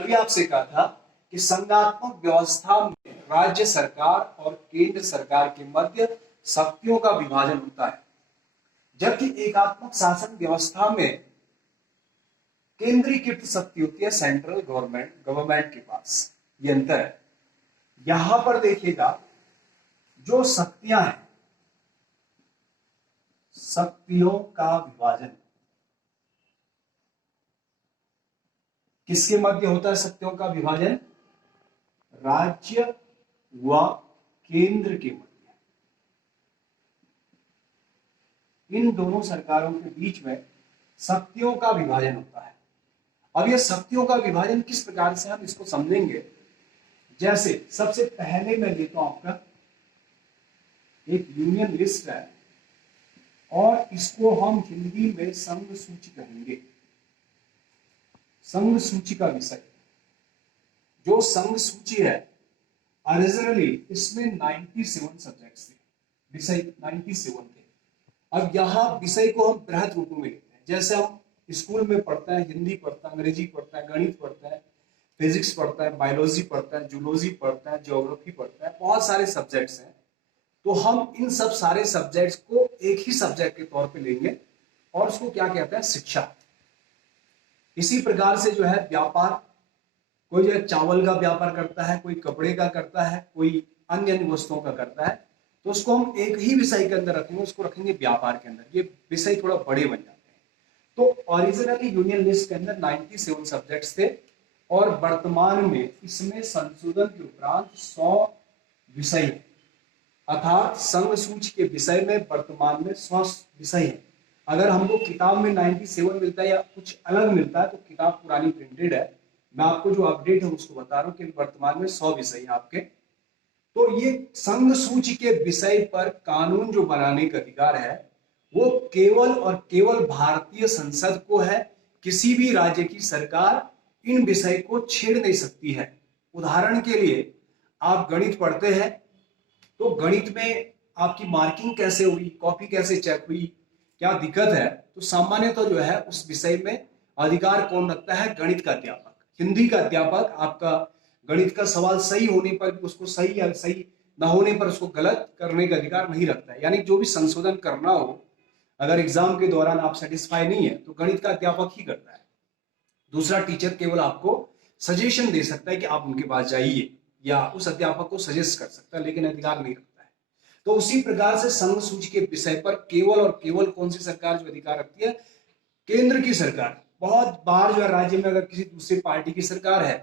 अभी आपसे कहा था कि संघात्मक व्यवस्था में राज्य सरकार और केंद्र सरकार के मध्य शक्तियों का विभाजन होता है, जबकि एकात्मक शासन व्यवस्था में केंद्रीकृत शक्ति होती है, सेंट्रल गवर्नमेंट के पास। ये अंतर है। यहां पर देखिएगा, जो शक्तियां हैं, शक्तियों का विभाजन किसके मध्य होता है? शक्तियों का विभाजन राज्य व केंद्र के मध्य। इन दोनों सरकारों के बीच में शक्तियों का विभाजन होता है। अब यह शक्तियों का विभाजन किस प्रकार से हम इसको समझेंगे, जैसे सबसे पहले मैं लेता हूं आपका एक यूनियन लिस्ट है और इसको हम हिंदी में संघ सूची कहेंगे। संघ सूची का विषय, जो संघ सूची है, ओरिजिनली इसमें 97 सब्जेक्ट्स थे, विषय 97 थे। अब यहां विषय को हम बृहद रूप में लेते हैं। जैसे हम स्कूल में पढ़ते हैं, हिंदी पढ़ता है, अंग्रेजी पढ़ता है, गणित पढ़ता है, फिजिक्स पढ़ता है, बायोलॉजी पढ़ता है, जूलॉजी पढ़ता है, ज्योग्राफी पढ़ता है, बहुत सारे सब्जेक्ट्स हैं। तो हम इन सब सारे सब्जेक्ट्स को एक ही सब्जेक्ट के तौर पे लेंगे और उसको क्या कहते हैं? शिक्षा। इसी प्रकार से जो है व्यापार, कोई जो है चावल का व्यापार करता है, कोई कपड़े का करता है, कोई अन्य वस्तुओं का करता है, तो उसको हम एक ही विषय के अंदर रखेंगे, उसको रखेंगे व्यापार के अंदर। ये विषय थोड़ा बड़े बन जाते हैं। तो ओरिजिनली यूनियन लिस्ट के अंदर 97 सब्जेक्ट्स थे और वर्तमान में इसमें संशोधन के उपरांत 100 विषय है, अर्थात संघ सूची के विषय में वर्तमान में 100 विषय है। अगर हमको किताब में 97 मिलता है या कुछ अलग मिलता है तो किताब पुरानी प्रिंटेड है। मैं आपको जो अपडेट है उसको बता रहा हूं कि वर्तमान में 100 विषय है आपके। तो ये संघ सूची के विषय पर कानून जो बनाने का अधिकार है वो केवल और केवल भारतीय संसद को है। किसी भी राज्य की सरकार इन विषय को छेड़ नहीं सकती है। उदाहरण के लिए, आप गणित पढ़ते हैं तो गणित में आपकी मार्किंग कैसे हुई, कॉपी कैसे चेक हुई, क्या दिक्कत है, तो सामान्यतः जो है उस विषय में अधिकार कौन रखता है? गणित का अध्यापक। हिंदी का अध्यापक आपका गणित का सवाल सही होने पर भी उसको सही या सही ना होने पर उसको गलत करने का अधिकार नहीं रखता है। यानी जो भी संशोधन करना हो, अगर एग्जाम के दौरान आप सेटिस्फाई नहीं है तो गणित का अध्यापक ही करता है। दूसरा टीचर केवल आपको सजेशन दे सकता है कि आप उनके पास जाइए, या उस अध्यापक को सजेस्ट कर सकता है, लेकिन अधिकार नहीं रखता है। तो उसी प्रकार से संघ सूची के विषय पर केवल और केवल कौन सी सरकार जो अधिकार रखती है? केंद्र की सरकार। बहुत बार जो है राज्य में अगर किसी दूसरी पार्टी की सरकार है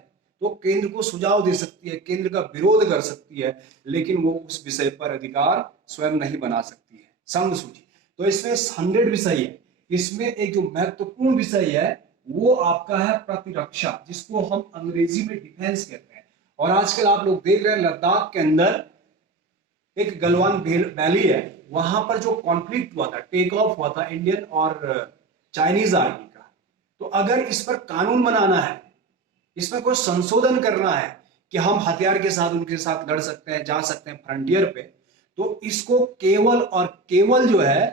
तो केंद्र को सुझाव दे सकती है, केंद्र का विरोध कर सकती है, लेकिन वो उस विषय पर अधिकार स्वयं नहीं बना सकती है। संघ सूची तो इसमें 100 विषय है। इसमें एक जो महत्वपूर्ण विषय है वो आपका है प्रतिरक्षा, जिसको हम अंग्रेजी में डिफेंस कहते हैं। और आजकल आप लोग देख रहे हैं लद्दाख के अंदर एक गलवान वैली है, वहां पर जो कॉन्फ्लिक्ट हुआ था, टेक ऑफ हुआ था इंडियन और चाइनीज आर्मी का। तो अगर इस पर कानून बनाना है, इसमें कोई संशोधन करना है कि हम हथियार के साथ उनके साथ लड़ सकते हैं, जा सकते हैं फ्रंटियर पे, तो इसको केवल और केवल जो है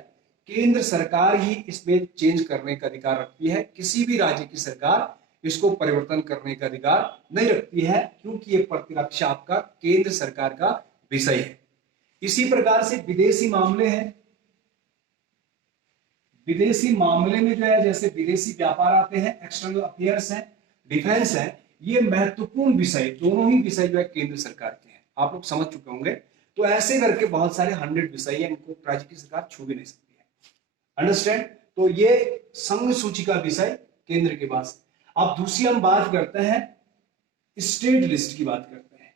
केंद्र सरकार ही इसमें चेंज करने का अधिकार रखती है। किसी भी राज्य की सरकार इसको परिवर्तन करने का अधिकार नहीं रखती है, क्योंकि ये प्रतिरक्षा आपका केंद्र सरकार का विषय है। इसी प्रकार से विदेशी मामले हैं। विदेशी मामले में जो है जैसे विदेशी व्यापार आते हैं, एक्सटर्नल अफेयर्स हैं, डिफेंस है, ये महत्वपूर्ण विषय, दोनों ही विषय जो है केंद्र सरकार के हैं। आप लोग समझ चुके होंगे। तो ऐसे करके बहुत सारे 100 विषय है, इनको राज्य की सरकार छू भी नहीं सकती है। अंडरस्टैंड? तो ये संघ सूची का विषय केंद्र के पास। अब दूसरी हम बात करते हैं, स्टेट लिस्ट की बात करते हैं।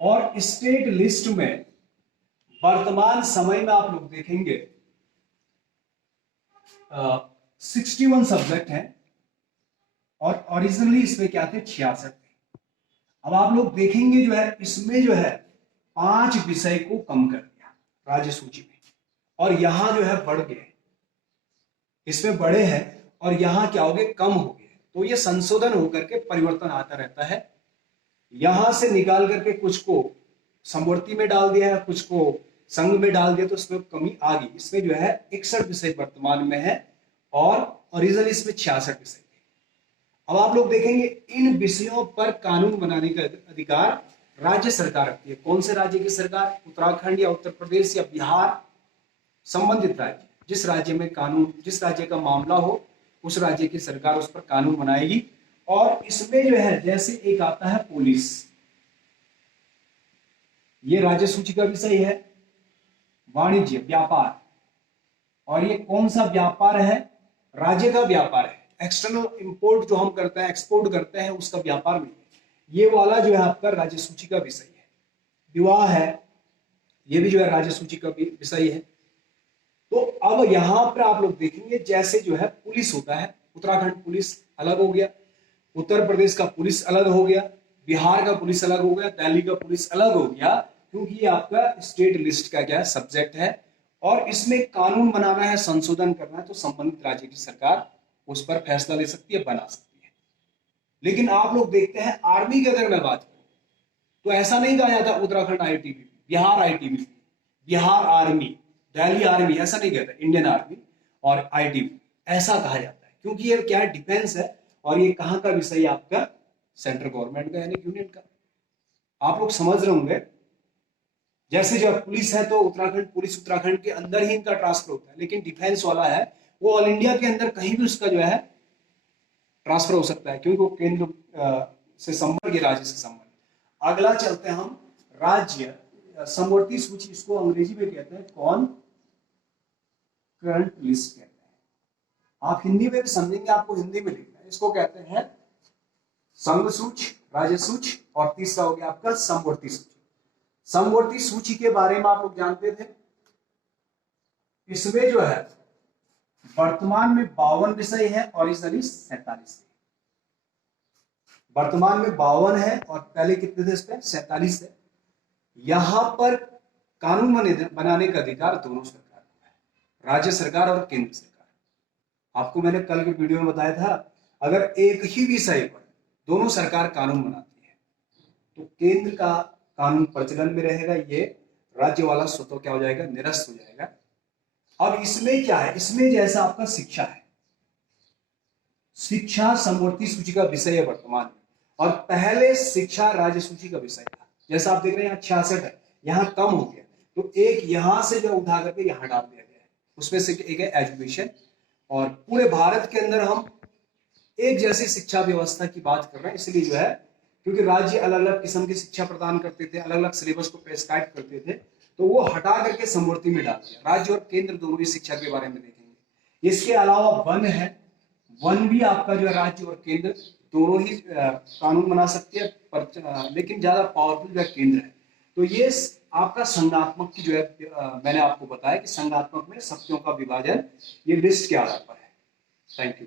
और स्टेट लिस्ट में वर्तमान समय में आप लोग देखेंगे 61 सब्जेक्ट हैं और ओरिजिनली इसमें क्या थे? 66 थे। अब आप लोग देखेंगे जो है इसमें जो है 5 विषय को कम कर दिया राज्य सूची में, और यहां जो है बढ़ गए, इसमें बड़े हैं और यहां क्या हो गए? कम हो गए। तो ये संशोधन होकर के परिवर्तन आता रहता है। यहां से निकाल करके कुछ को समवर्ती में डाल दिया है, कुछ को संघ में डाल दिया, तो इसमें कमी आ गई। इसमें जो है 61 विषय वर्तमान में है और ओरिजिनल इसमें 66 विषय थे। अब आप लोग देखेंगे इन विषयों पर कानून बनाने का अधिकार राज्य सरकार रखती है। कौन से राज्य की सरकार? उत्तराखंड या उत्तर प्रदेश या बिहार, संबंधित राज्य, जिस राज्य में कानून, जिस राज्य का मामला हो उस राज्य की सरकार उस पर कानून बनाएगी। और इसमें जो है जैसे एक आता है पुलिस, ये राज्य सूची का विषय है। वाणिज्य, व्यापार, और ये कौन सा व्यापार है? राज्य का व्यापार है। एक्सटर्नल इंपोर्ट जो हम करते हैं, एक्सपोर्ट करते हैं, उसका व्यापार नहीं है। ये वाला जो है आपका राज्य सूची का विषय है। विवाह है, ये भी जो है राज्य सूची का विषय है। तो अब यहां पर आप लोग देखेंगे जैसे जो है पुलिस होता है, उत्तराखंड पुलिस अलग हो गया, उत्तर प्रदेश का पुलिस अलग हो गया, बिहार का पुलिस अलग हो गया, दिल्ली का पुलिस अलग हो गया, क्योंकि ये आपका स्टेट लिस्ट का क्या सब्जेक्ट है। और इसमें कानून बनाना है, संशोधन करना है, तो संबंधित राज्य की सरकार उस पर फैसला ले सकती है, बना सकती है। लेकिन आप लोग देखते हैं आर्मी की अगर मैं बात करूं तो ऐसा नहीं कहा जाता Uttarakhand ITBP, Bihar ITBP, Bihar army, Delhi army, ऐसा नहीं कहता। इंडियन आर्मी और आईटीबीपी ऐसा कहा जाता है, क्योंकि ये क्या डिफेंस है और ये कहां का विषय है आपका? सेंट्रल गवर्नमेंट का, यानी यूनियन का। आप लोग समझ रहे होंगे। जैसे जो पुलिस है तो उत्तराखंड पुलिस उत्तराखंड के अंदर ही इनका ट्रांसफर होता है, लेकिन डिफेंस वाला है वो ऑल इंडिया के अंदर कहीं भी उसका जो है ट्रांसफर हो सकता है, क्योंकि वो केंद्र से संबंध, राज्य से संबंध। अगला चलते हैं हम राज्य समवर्ती सूची, इसको अंग्रेजी में कहते हैं कौन करंट लिस्ट कहते हैं। आप हिंदी में भी समझेंगे, आपको हिंदी में लिखना है। इसको कहते हैं संघ सूच, राज्य सूच, और तीसरा हो गया आपका समवर्ती सूची। समवर्ती सूची के बारे में आप लोग जानते थे। इसमें जो है वर्तमान में 52 विषय है, ओरिजिनली 47 थे। वर्तमान में 52 है और पहले कितने थे? इस पे 47 है। यहां पर कानून बनाने का अधिकार दोनों सरकार को है, राज्य सरकार और केंद्र सरकार। आपको मैंने कल के वीडियो में बताया था, अगर एक ही विषय पर दोनों सरकार कानून बनाती है तो केंद्र का कानून प्रचलन में रहेगा, ये राज्य वाला स्वतः क्या हो जाएगा? निरस्त हो जाएगा। अब इसमें क्या है? इसमें जैसा आपका शिक्षा है, शिक्षा समवर्ती सूची का विषय है वर्तमान में, और पहले शिक्षा राज्य सूची का विषय था। जैसा आप देख रहे हैं यहाँ 66 है, यहाँ कम हो गया, तो एक यहां से जो उठा करके यहाँ डाल दिया गया है। उसमें से एक है एजुकेशन। और पूरे भारत के अंदर हम एक जैसी शिक्षा व्यवस्था की बात कर रहे हैं, इसलिए जो है क्योंकि राज्य अलग अलग किस्म की शिक्षा प्रदान करते थे, अलग अलग सिलेबस को प्रेस्क्राइब करते थे, तो वो हटा करके समवर्ती में डाल दिया। राज्य और केंद्र दोनों ही शिक्षा के बारे में देखेंगे। इसके अलावा वन है, वन भी आपका जो है राज्य और केंद्र दोनों ही कानून बना सकते हैं, लेकिन ज्यादा पावरफुल जो है केंद्र है। तो ये आपका संघात्मक की जो है मैंने आपको बताया कि संघात्मक में शक्तियों का विभाजन ये लिस्ट के आधार पर है। Thank you.